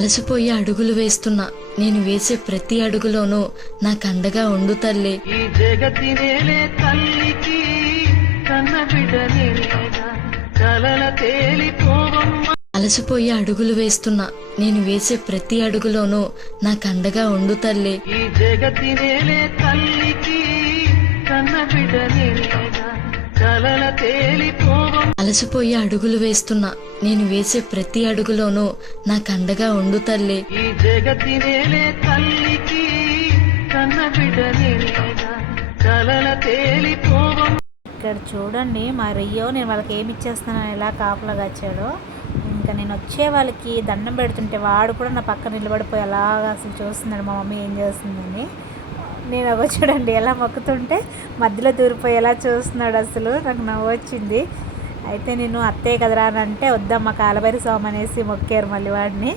అలసిపోయి అడుగులు వేస్తున్నా, నేను వేసే ప్రతి అడుగులోనూ నాకండగా ఉండు తల్లి. ఈ జగతి నేలే తల్లికి కన్న బిడ్డనేగా కలల తేలిపోవమ్మ. అలసిపోయి అడుగులు వేస్తున్నా, నేను వేసే ప్రతి అడుగులోనూ నాకండగా ఉండు తల్లి. ఈ జగతి నేలే తల్లికి కన్న బిడ్డనేగా కలల తేలిపోవమ్మ. అలసిపోయి అడుగులు వేస్తున్నా, నేను వేసే ప్రతి అడుగులోనూ నాకండగా ఉండు తల్లి. ఈ జగతి నేలే తల్లికి కన్న బిడ్డనేగా కలల తేలిపోవమ్మ. ఇక్కడ చూడండి మా రియో, నేను వాళ్ళకి ఏమి ఇచ్చేస్తానని ఎలా కాపలాగా వచ్చాడో. ఇంకా నేను వచ్చే వాళ్ళకి దండం పెడుతుంటే వాడు కూడా నా పక్కన నిలబడిపోయి అలాగా అసలు చూస్తున్నాడు మా మమ్మీ ఏం చేస్తుందని. నేను అగో చూడండి ఎలా మొక్కుతుంటే మధ్యలో దూరిపోయి ఎలా చూస్తున్నాడు, అసలు నాకు నవ్వు వచ్చింది. అయితే నేను అత్తయ్య కదరా అని అంటే వద్దమ్మ కాలభైరి స్వామి అనేసి మొక్కారు మళ్ళీ వాడిని.